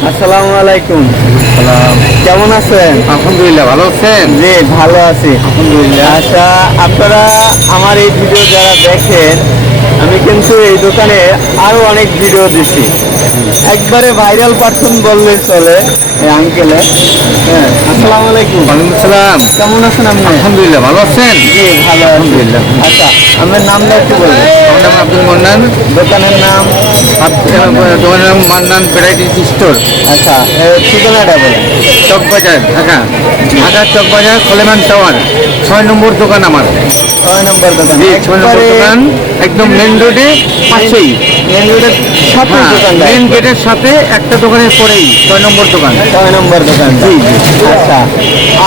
আসসালামু আলাইকুম। সালাম কেমন আছেন? আলহামদুলিল্লাহ ভালো আছেন? জি ভালো আছি। আলহামদুলিল্লাহ। আচ্ছা আপনারা আমার এই ভিডিও যারা দেখেন আমি কিন্তু এই দোকানে আরও অনেক ভিডিও দিছি। একবারে ভাইরাল পার্সন বললে চলে আঙ্কেলে হ্যাঁ আসসালামু আলাইকুম। ওয়ালাইকুম সালাম কেমন আছেন আপনি? আলহামদুলিল্লাহ ভালো আছেন? জি ভালো আলহামদুলিল্লাহ। আচ্ছা আমার নামটা একটু বলবেন আমার নাম আব্দুল মন্নান। দোকানের নাম? দোকানের নাম মান্নান ভ্যারাইটি স্টোর। আচ্ছা ঠিকানাটা বলেন। চকবাজার ঢাকা। ঢাকা চকবাজার কলেমান টাওয়ার। ছয় নম্বর দোকান আমার। ছয় নম্বর দোকান। ছয় নম্বর দোকান। একদম মেন রোডে পাশেই। মেন রোডের সাথে হ্যাঁ মেন গেটের সাথে একটা দোকানের পরেই ছয় নম্বর দোকান। ছয় নম্বর দোকান। জি জি। আচ্ছা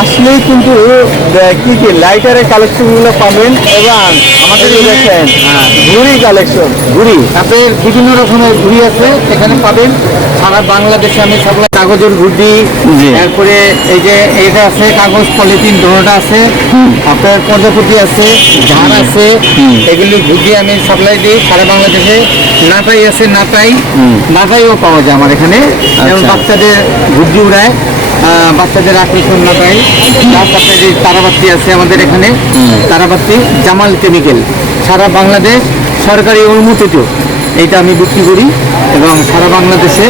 আসলেই কিন্তু কি কি লাইটারের কালেকশনগুলো পাবেন এবং আমাদের দেখেন হ্যাঁ। ঘুড়ি কালেকশন ঘুড়ি আপনার বিভিন্ন রকমের ঘুড়ি আছে এখানে পাবেন। সারা বাংলাদেশে আমি সব কাগজের ঘুড়ি। তারপরে এই যে এটা আছে কাগজ পলিথিন ধরোটা আছে আপনার পর্যাপতি আছে ধান আছে এগুলি ঘুড়ি আমি সাপ্লাই দিই সারা বাংলাদেশে। নাটাই আছে নাটাই নাটাইও পাওয়া যায় আমার এখানে। যেমন আচ্ছা। বাচ্চাদের ঘুড়ি উড়ায় বাচ্চাদের আকর্ষণ নাটাই আপনার যে তারাবাতি আছে আমাদের এখানে তারাবাতি জামাল কেমিক্যাল। সারা বাংলাদেশ সরকারি অনুমোদিত। এইটা আমি বিক্রি করি এবং সারা বাংলাদেশে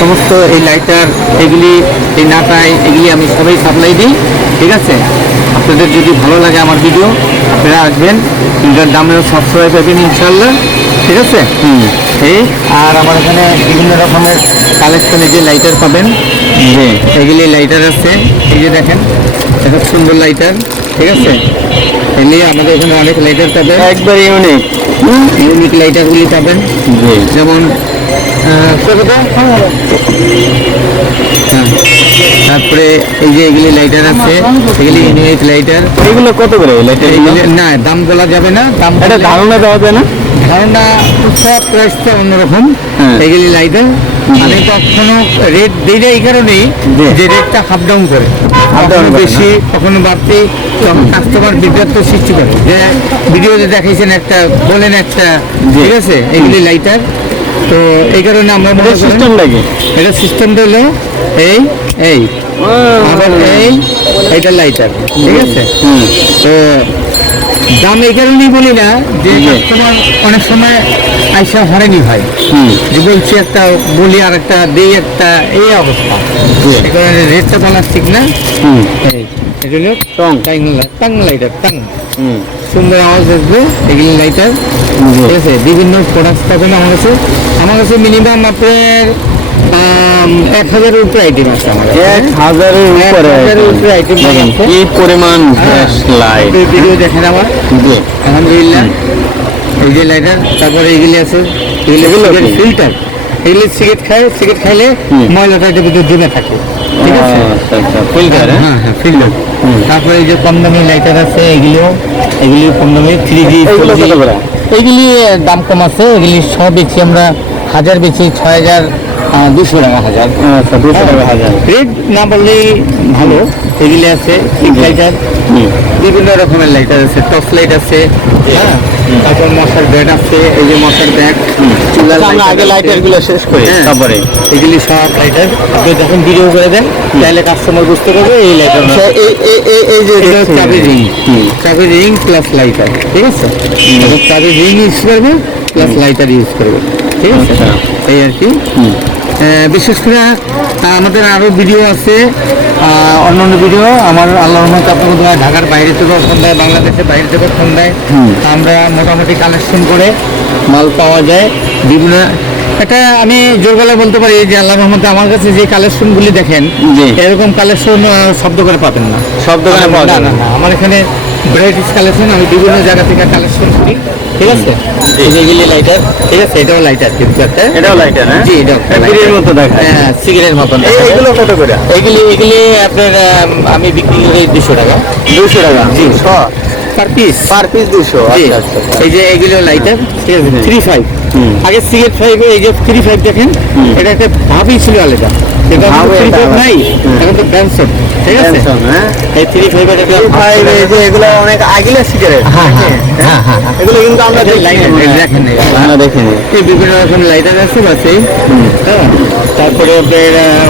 সমস্ত এই লাইটার এগুলি এই নাটাই এগুলি আমি সবাই সাপ্লাই দিই। ঠিক আছে? আপনাদের যদি ভালো লাগে আমার ভিডিও আপনারা আসবেন। এটার দামেও সাশ্রয় পাবেন ইনশাল্লাহ ঠিক আছে? এই আর আমার এখানে বিভিন্ন রকমের কালেকশনে যে লাইটার পাবেন যে এগুলি লাইটার আছে। এই যে দেখেন এটা সুন্দর লাইটার ঠিক আছে? এগুলি আমাদের এখানে অনেক লাইটার পাবেন। একবার ইউনিক ইউনিক লাইটারগুলি পাবেন। যেমন। তারপরে এই যে এগুলি লাইটার আছে এগুলি ইউনিক লাইটার এগুলো কত করে লাইটার না দাম বলা যাবে না দাম এটা ধারণা দেওয়া যায় না? ধারণা সব প্রাইসটা অন্যরকম। হ্যাঁ। এগুলি লাইটার আমি কখনো রেট দিই না এই কারণেই যে রেটটা হাফ ডাউন করে। কখনো বেশি কখনো বাড়তি কাস্টমার বিভ্রান্ত সৃষ্টি করে। যে ভিডিওতে দেখাইছেন একটা বলেন একটা ঠিক আছে? এগুলি লাইটার তো এই কারণে আমরা মনে সিস্টেম লাগে। এটা সিস্টেমটা হলো এই এই। আবার এই এটা লাইটার ঠিক আছে? তো দাম এই কারণেই বলি না যে। কাস্টমার অনেক সময় আইসা হরেনি হয় যে বলছি একটা বলি আর একটা দেই একটা এই অবস্থা। এই কারণে রেটটা বলা ঠিক না। এই এটা হলো টাং। টাং লাইটার টাং সুন্দর আওয়াজ আসবে এগুলি লাইটার ঠিক আছে বিভিন্ন প্রোডাক্ট পাবেন আমার কাছে। আমার কাছে মিনিমাম আপনার এক হাজারের উপরে আইটেম আছে আমার কাছে। এক হাজারের এক উপরে উপরে আইটেম কি পরিমাণ হ্যাঁ। লাইট ভিডিও দেখেন আমার আলহামদুলিল্লাহ এই যে লাইটার তারপরে আছে। এগুলি কি? ফিল্টার এগুলি সিগারেট খায় সিগারেট খাইলে ময়লাটা এটার ভিতরে থাকে। ঠিক আছে? আচ্ছা আচ্ছা হ্যাঁ? হ্যাঁ ফিল্টার তারপরে এই যে কম দামি লাইটার আছে এগুলিও এগুলিও কম দামি থ্রি জি? এইগুলি দাম কম আছে এগুলি সব বেশি আমরা হাজার বেশি ছয় হাজার দুশো টাকা হাজার। আচ্ছা দুশো টাকা হাজার। রেট না বললেই ভালো এগুলি আছে লাইটার বিভিন্ন রকমের লাইটার আছে টর্চ লাইট আছে হ্যাঁ। তারপর মশার ব্যাট আছে এই যে মশার ব্যাগ চুলার আমরা আগে লাইটারগুলো শেষ করি হ্যাঁ। তারপরে। এগুলি সব লাইটার আপনি যখন ভিডিও করে দেন তাহলে কাস্টমার বুঝতে পারবে এই লাইটার এই এই এই যে চাবি রিং চাবি রিং প্লাস লাইটার ঠিক আছে? চাবি রিং ইউজ করবে প্লাস লাইটার ইউজ করবে ঠিক আছে? আচ্ছা। এই আর কি। বিশেষ করে আহ, আমাদের আরও ভিডিও আছে অন্য অন্য ভিডিও আমার আল্লাহ রহমত আপনাকে দেয় ঢাকার বাইরে থেকেও ফোন দেয় বাংলাদেশের বাইরে থেকেও ফোন দেয় আমরা মোটামুটি কালেকশন করে মাল পাওয়া যায়। বিভিন্ন এটা আমি জোর গলায় বলতে পারি যে আল্লাহ রহমতে আমার কাছে যে কালেকশনগুলি দেখেন। এরকম কালেকশন শব্দ করে পাবেন না। সব দোকানে পাওয়া না, আমার এখানে ভ্যারাইটিস কালেকশন আমি বিভিন্ন জায়গা থেকে কালেকশন করি। ঠিক আছে? এই যে এগুলি লাইটার ঠিক আছে? এটাও লাইটার কিন্তু একটা। এটাও লাইটার হ্যাঁ? জি এটাও সিগারেটের মতো দেখায়। হ্যাঁ সিগারেটের মতন এই- এইগুলো কত করে? এগুলি এগুলি আপনার আমি বিক্রি করি দুশো টাকা। দুশো টাকা? জি। পার পিস পার পিস দুশো আচ্ছা আচ্ছা আচ্ছা। এই যে এগুলো লাইটার ঠিক আছে থ্রি ফাইভ আগে সিগারেট ফাইভ এই যে থ্রি ফাইভ দেখেন এটা একটা ভাবই ছিল আলাদা। এটা ভাবই থ্রি ফাইভ নাই এখন তো ব্যানসন ঠিক আছে? হ্যাঁ। এই থ্রি ফাইভ ফাইভ এই যে এগুলো অনেক আগিলা সিগারেট হ্যাঁ, হ্যাঁ, হ্যাঁ, হ্যাঁ। এগুলো কিন্তু আমরা দেখি। দেখেন এই বিভিন্ন রকম লাইটার আছে বাসে হ্যাঁ। তারপরে আপনার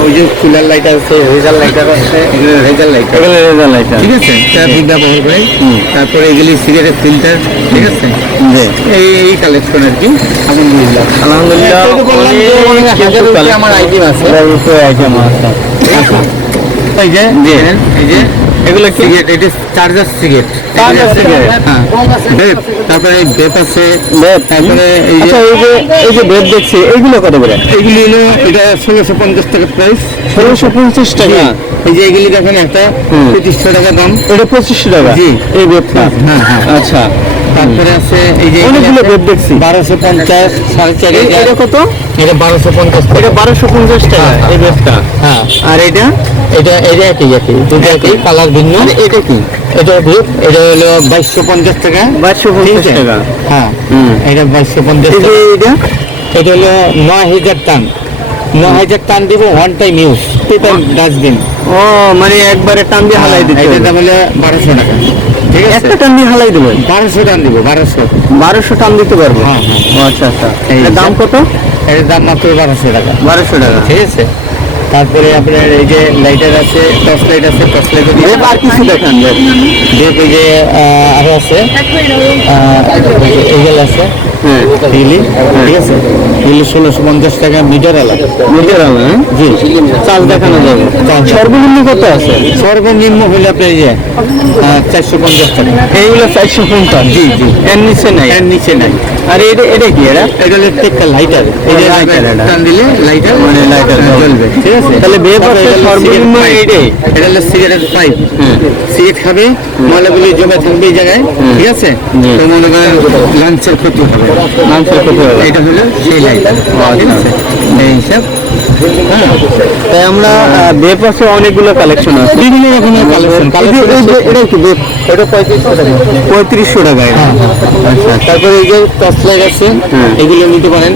ওই যে কুলার লাইট আছে রেজার লাইটার আছে এগুলো রেজার লাইট এগুলো রেজাল্ট লাইট ঠিক আছে? ট্রাফিক ব্যবহার করে। তারপরে এগুলি সিগারেট ফিল্টার ঠিক আছে? এই এই কালেকশন আর কি। আলহামদুলিল্লাহ। আলহামদুলিল্লাহ আমার আইটেম আছে। আইটেম আছে। এই যে এই যে। এগুলো কি? সিগারেট এটা চার্জার সিগারেট। Charger cigarette? হ্যাঁ। ভেপ তারপরে ভেপ আছে বেদ তারপরে এই যে আচ্ছা এই যে এই যে বেদ দেখছি এইগুলো কত করে? এগুলি হলো এটা ষোলোশো পঞ্চাশ টাকা প্রাইস ষোলোশো পঞ্চাশ টাকা? এই যে এগুলি দেখেন একটা। পঁচিশশো টাকা দাম। এটা পঁচিশশো টাকা? জি। এই বেদটা হ্যাঁ হ্যাঁ। আচ্ছা। তারপরে আছে এই যে অনেকগুলো বেদ দেখছি। বারোশো পঞ্চাশ সাড়ে চার এটা কত? এটা বারোশো পঞ্চাশ এটা বারোশো পঞ্চাশ টাকা। এই বেদটা হ্যাঁ। আর এটা? এটা এটা একই একই। দুটো একই? কালার ভিন্ন। এটা কি? এটা এটা হলো বাইশশো পঞ্চাশ টাকা। বাইশশো পঞ্চাশ টাকা। হ্যাঁ। এটা বাইশশো পঞ্চাশ টাকা। এটা এটা হলো নয় হাজার টান। নয় হাজার টান দিব ওয়ান টাইম ইউজ ডাস্টবিন ও মানে একবারে টান দিয়ে হালাই হবে। বারোশো টাকা। ঠিক আছে? একটা টান দিয়ে হালাই দেবেন বারোশো টান দিব বারোশো। বারোশো টান দিতে পারব? হ্যাঁ, হ্যাঁ। আচ্ছা আচ্ছা। দাম কত? এর দাম মাত্র বারোশো টাকা। বারোশো টাকা। ঠিক আছে? তারপরে আপনার এই যে লাইটার আছে টর্চ লাইট আছে টর্চ লাইট বেদ আর কিছু দেখান এই যে আরও আছে। এইগুলো আছে। হ্যাঁ। এগুলি ঠিক আছে? এগুলি ষোলোশো পঞ্চাশ টাকা মিটার আলা। মিটার আলা হ্যাঁ? জি। চাল দেখানো যাবে। সর্বনিম্ন কত আছে? সর্বনিম্ন এই যে চারশো পঞ্চাশ টাকা। এইগুলো চারশো পঞ্চাশ? জি জি। এর নিচে নাই? এর নিচে নাই। আর এটা এটা কি এটা? এটা হলো একটা লাইটার এই যে দিলে লাইটার মানে lighter জ্বলবে। ঠিক আছে তাহলে বেপ আছে সর্বনিম্ন cigarette pipe। এটা হলো সিগারেট পাইপ। সিগারেট খাবে ময়লাগুলি জমে থাকবে এই জায়গায় ঠিক আছে? তো মনে করেন লাঞ্চের ক্ষতি হবে। মাংসের কত হবে। এটা হলো সেই লাইটার ঠিক আছে? এই হিসাব। হ্যাঁ। তাই আমরা বেপ আছে অনেকগুলো কালেকশন আছে। বিভিন্ন রকমের কালেকশন এটা কি বেপ এটা পঁয়ত্রিশশো টাকা। পঁয়ত্রিশশো টাকা আচ্ছা। তারপরে এই যে টর্চ লাইট আছে হ্যাঁ। এগুলো নিতে পারেন।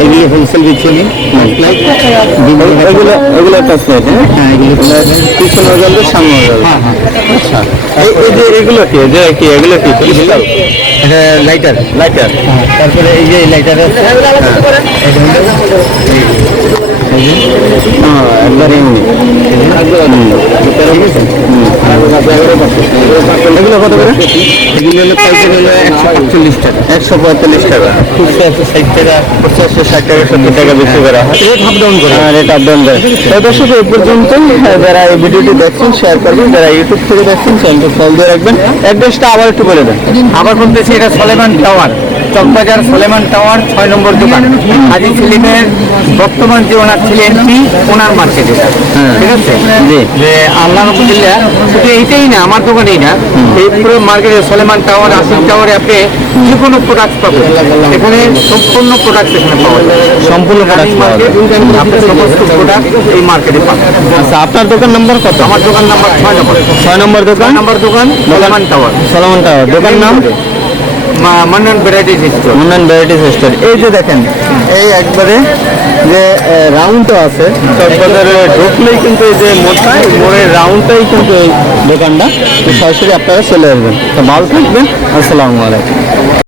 এগুলো হোলসেল বিক্রি টর্চ লাইট এগুলো এগুলো একটা প্লেট হ্যাঁ? হ্যাঁ এগুলো পিছনে জ্বলবে সামনে জ্বলবে হ্যাঁ হ্যাঁ। আচ্ছা। এই যে এগুলো কি? যে কি? এগুলো কি? এটা লাইটার লাইটার তারপরে এই যে লাইটার আছে এটা টাকা একশো পঁয়তাল্লিশ টাকা। টাকা ষাট টাকা টাকা বেশি ডাউন যারা এই ভিডিওটি দেখছেন শেয়ার করবেন ইউটিউব থেকে দেখছেন দিয়ে রাখবেন আবার একটু বলে দেন আবার বলতেছি এটা সলেমান টাওয়ার চকবাজার সলেমান টাওয়ার ছয় নম্বর দোকান। হাজি সেলিমের বর্তমান যে ওনার ছেলে এমপি ওনার মার্কেট এটা। হ্যাঁ। ঠিক আছে? যে আল্লাহ রহমতুল্লাহ শুধু এইটাই না আমার দোকানেই না এই পুরো মার্কেটে সলেমান টাওয়ার আসিফ টাওয়ারে আপনি যে কোনো প্রোডাক্ট পাবেন। এখানে সম্পূর্ণ প্রোডাক্ট এখানে পাওয়া যায়। সম্পূর্ণ product পাওয়া যায়। মার্কেট আপনি সমস্ত প্রোডাক্ট এই মার্কেটে পাবেন। আচ্ছা আপনার দোকান নম্বর কত? আমার দোকান নাম্বার ছয় নম্বর। ছয় নম্বর দোকান? নাম্বার দোকান সলেমান টাওয়ার। সলমন টাওয়ার। দোকান নাম? মা- ভ্যারাইটি স্টোর। মন্ডন ভ্যারাইটিস স্টোর। এই যে দেখেন, এই একবারে যে রাউন্ডটা আছে চকবাজারে ঢুকলেই কিন্তু এই যে মোড়টা মোড়ের রাউন্ডটাই কিন্তু এই দোকানটা। সরাসরি আপনারা চলে আসবেন। তো ভালো থাকবেন আসসালামু আলাইকুম।